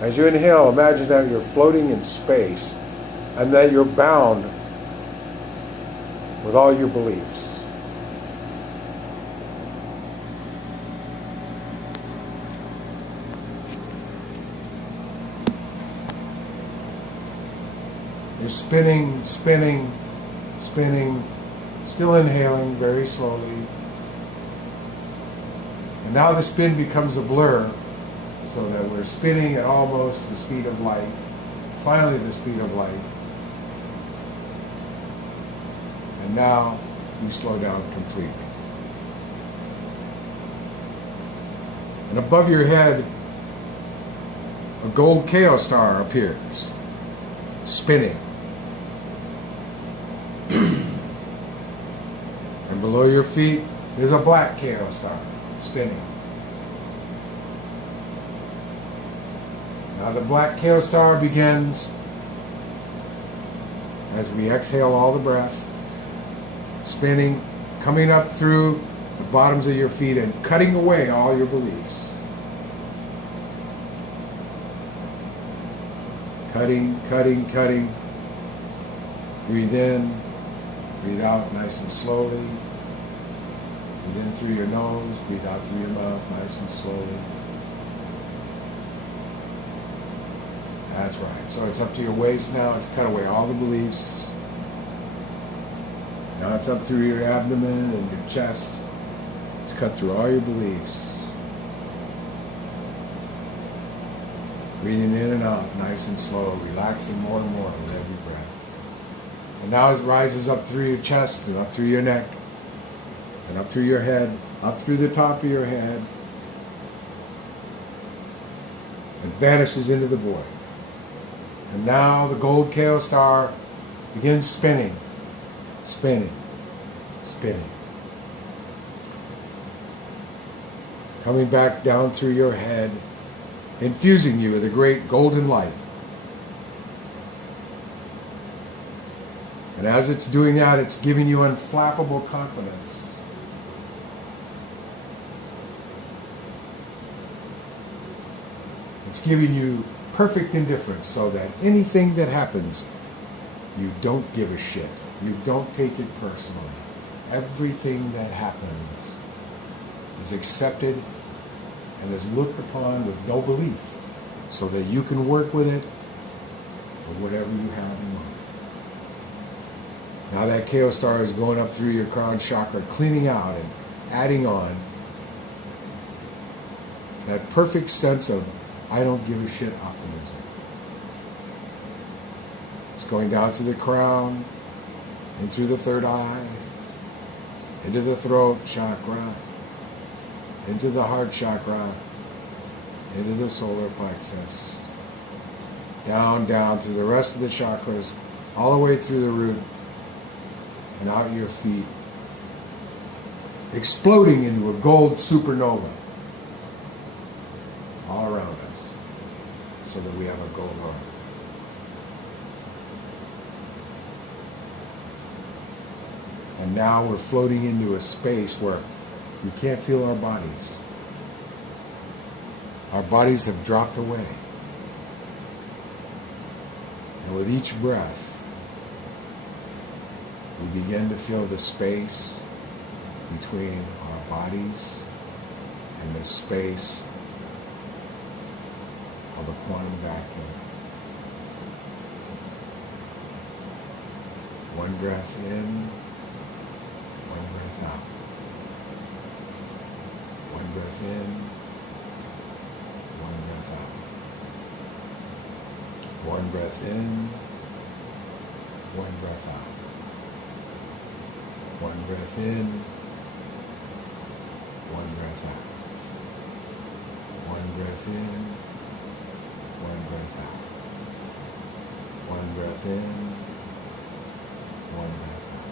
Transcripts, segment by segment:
As you inhale, imagine that you're floating in space and that you're bound with all your beliefs. You're spinning, spinning, spinning, still inhaling very slowly. And now the spin becomes a blur, so that we're spinning at almost the speed of light, finally the speed of light. And now we slow down completely. And above your head, a gold chaos star appears, spinning. And below your feet, there's a black chaos star, spinning. Now the black chaos star begins as we exhale all the breath, spinning, coming up through the bottoms of your feet and cutting away all your beliefs. Cutting, cutting, cutting. Breathe in, breathe out nice and slowly. Breathe in through your nose, breathe out through your mouth nice and slowly. That's right. So it's up to your waist now. It's cut away all the beliefs. Now it's up through your abdomen and your chest. It's cut through all your beliefs. Breathing in and out, nice and slow, relaxing more and more with every breath. And now it rises up through your chest and up through your neck and up through your head, up through the top of your head, and vanishes into the void. And now the gold chaos star begins spinning, spinning, spinning. Coming back down through your head, infusing you with a great golden light. And as it's doing that, it's giving you unflappable confidence. It's giving you perfect indifference so that anything that happens, you don't give a shit. You don't take it personally. Everything that happens is accepted and is looked upon with no belief, so that you can work with it or whatever you have in mind. Now that chaos star is going up through your crown chakra, cleaning out and adding on that perfect sense of I don't give a shit optimism. It's going down through the crown, in through the third eye, into the throat chakra, into the heart chakra, into the solar plexus, down through the rest of the chakras, all the way through the root, and out your feet, exploding into a gold supernova all around us, so that we have a gold aura. And now we're floating into a space where we can't feel our bodies. Our bodies have dropped away. And with each breath, we begin to feel the space between our bodies and the space of a quantum vacuum. One breath in, one breath out. One breath in, one breath out. One breath in, one breath out. One breath in, one breath out. One breath in, one breath out. One breath in, one breath out.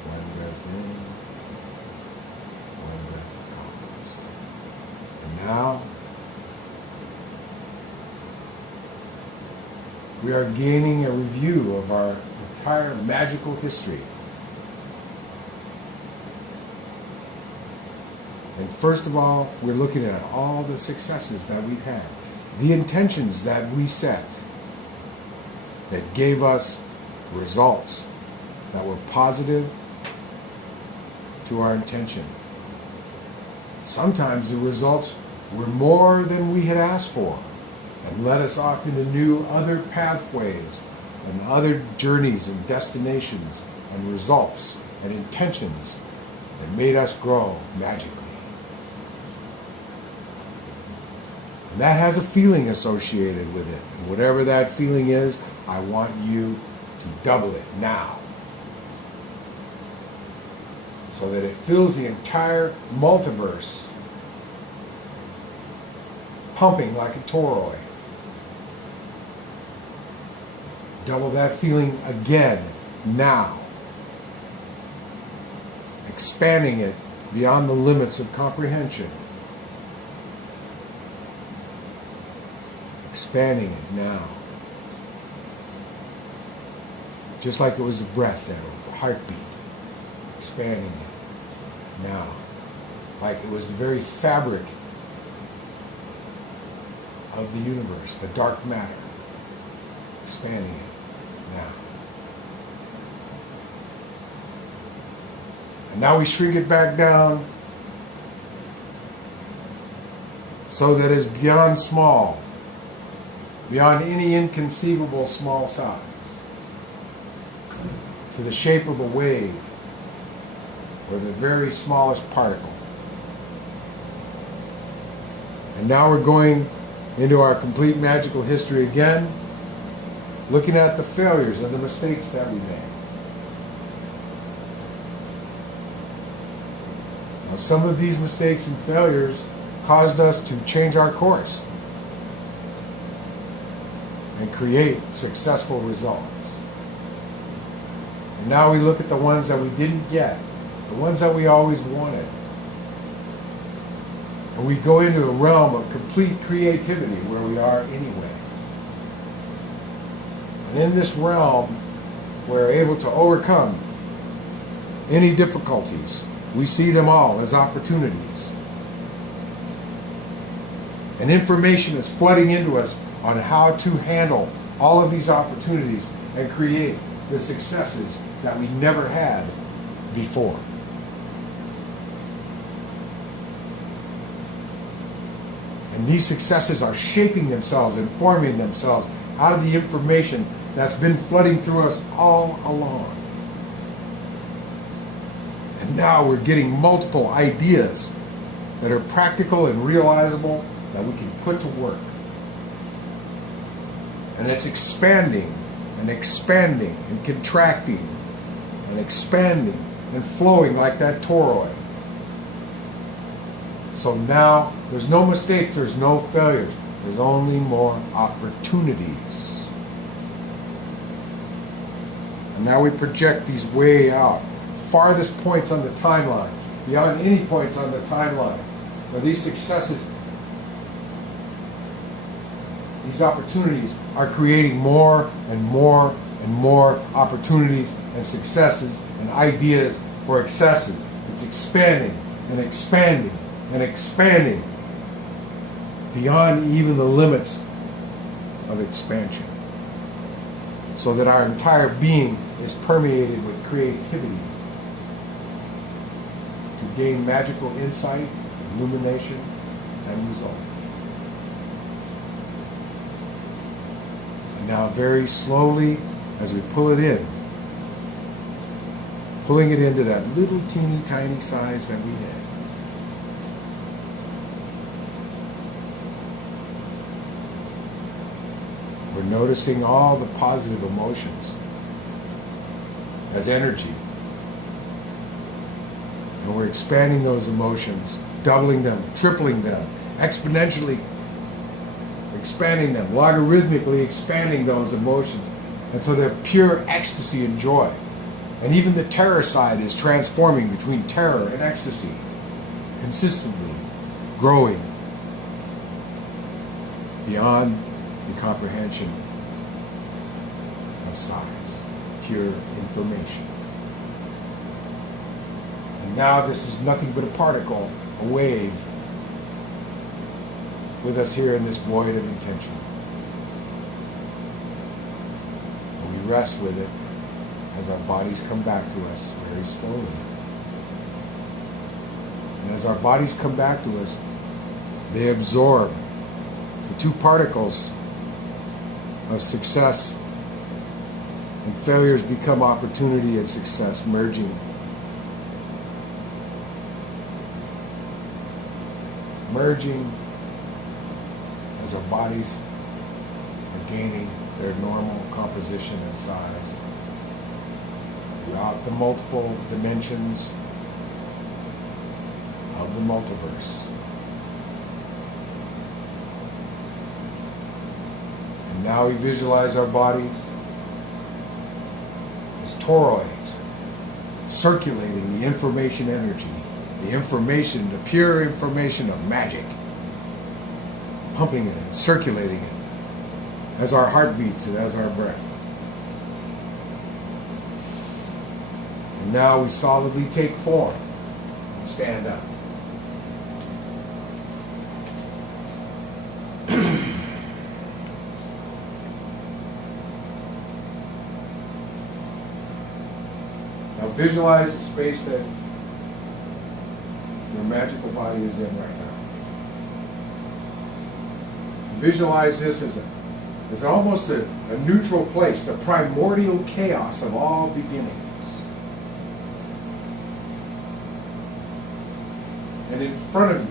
One breath in, one breath out. And now, we are gaining a review of our entire magical history. And first of all, we're looking at all the successes that we've had, the intentions that we set that gave us results that were positive to our intention. Sometimes the results were more than we had asked for and led us off into new other pathways and other journeys and destinations and results and intentions that made us grow magically. And that has a feeling associated with it. And whatever that feeling is, I want you to double it now, so that it fills the entire multiverse, pumping like a toroid. Double that feeling again now, expanding it beyond the limits of comprehension. Expanding it now. Just like it was a breath there, a heartbeat. Expanding it now. Like it was the very fabric of the universe, the dark matter. Expanding it now. And now we shrink it back down so that it's beyond small, beyond any inconceivable small size, to the shape of a wave or the very smallest particle. And now we're going into our complete magical history again, looking at the failures and the mistakes that we made. Now, some of these mistakes and failures caused us to change our course and create successful results. And now we look at the ones that we didn't get, the ones that we always wanted. And we go into a realm of complete creativity where we are anyway. And in this realm, we're able to overcome any difficulties. We see them all as opportunities. And information is flooding into us on how to handle all of these opportunities and create the successes that we never had before. And these successes are shaping themselves and forming themselves out of the information that's been flooding through us all along. And now we're getting multiple ideas that are practical and realizable that we can put to work. And it's expanding and expanding and contracting and expanding and flowing like that toroid. So now there's no mistakes, there's no failures, there's only more opportunities. And now we project these way out, farthest points on the timeline, beyond any points on the timeline, where these successes, these opportunities are creating more and more and more opportunities and successes and ideas for excesses. It's expanding and expanding and expanding beyond even the limits of expansion, so that our entire being is permeated with creativity to gain magical insight, illumination, and result. And now very slowly, as we pull it in, pulling it into that little teeny tiny size that we had. We're noticing all the positive emotions as energy. And we're expanding those emotions, doubling them, tripling them, exponentially expanding them, logarithmically expanding those emotions. And so they're pure ecstasy and joy. And even the terror side is transforming between terror and ecstasy, consistently growing beyond the comprehension of size, pure information. And now this is nothing but a particle a wave with us here in this void of intention. And we rest with it as our bodies come back to us very slowly. And as our bodies come back to us, they absorb the two particles of success, and failures become opportunity and success merging. Merging as our bodies are gaining their normal composition and size throughout the multiple dimensions of the multiverse. And now we visualize our bodies as toroids, circulating the information energy, the information, the pure information of magic, pumping it and circulating it as our heart beats and as our breath. And now we solidly take form and stand up. Now visualize the space that your magical body is in right now. Visualize this as almost a neutral place, the primordial chaos of all beginnings. And in front of you,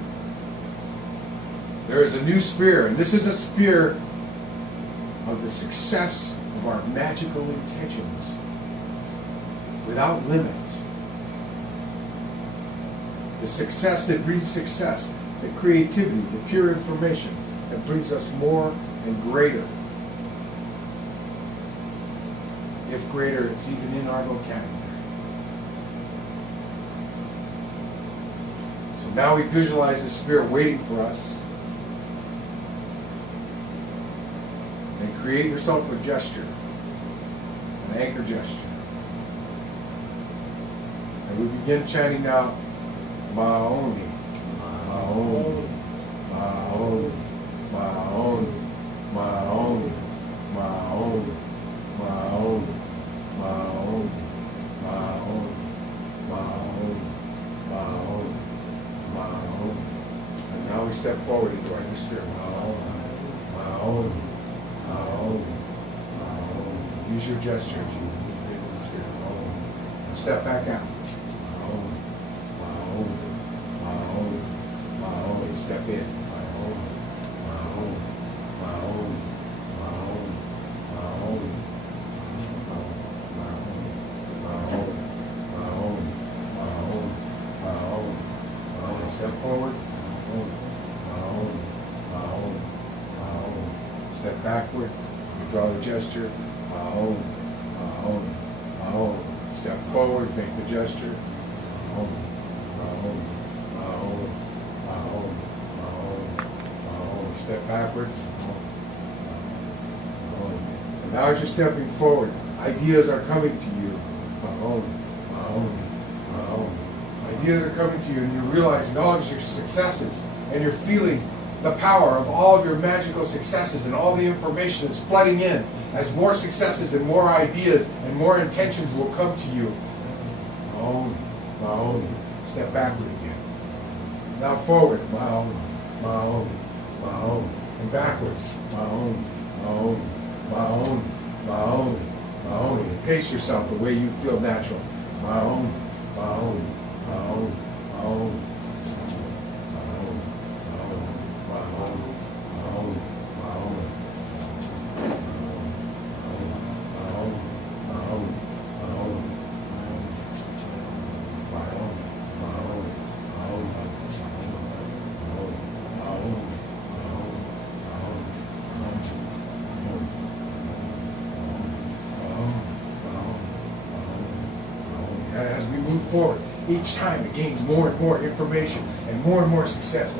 there is a new sphere, and this is a sphere of the success of our magical intentions without limit. The success that breeds success, the creativity, the pure information that brings us more and greater. If greater, it's even in our vocabulary. So now we visualize the sphere waiting for us. And create yourself a gesture, an anchor gesture. And we begin chanting now, Maoni, Maoni, Maoni, Maoni, Maoni, Maoni, Maoni, Maoni, Maoni, Maoni, Maoni, Maoni. And now we step forward into our new sphere. Maoni, Maoni, Maoni, Maoni. Use your gestures. You get in the sphere. Maoni. And step back out. Maoni, Maoni, Maoni, Maoni. Step in. Maoni, Maoni, Maoni, Maoni, Maoni. Step forward. Step backward. You draw the gesture. Step forward. Make the gesture. Step backward. And now as you're stepping forward, ideas are coming to you. Ideas are coming to you, and you're realizing all of your successes, and you're feeling the power of all of your magical successes, and all the information is flooding in as more successes and more ideas and more intentions will come to you. Maoni. Step backward again. Now forward. Maoni. And backwards. Maoni. And pace yourself the way you feel natural. Maoni. And as we move forward, each time it gains more and more information and more success.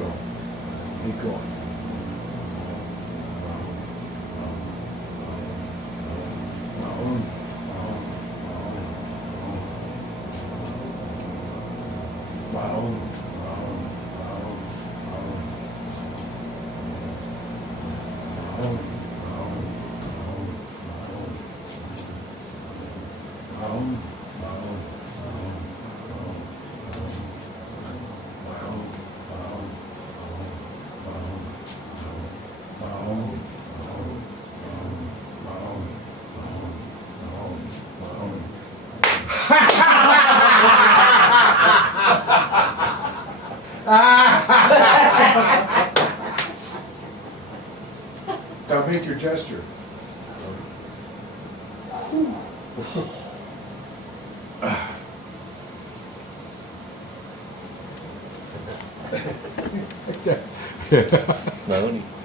going. Keep going. Now make your gesture. Maoni.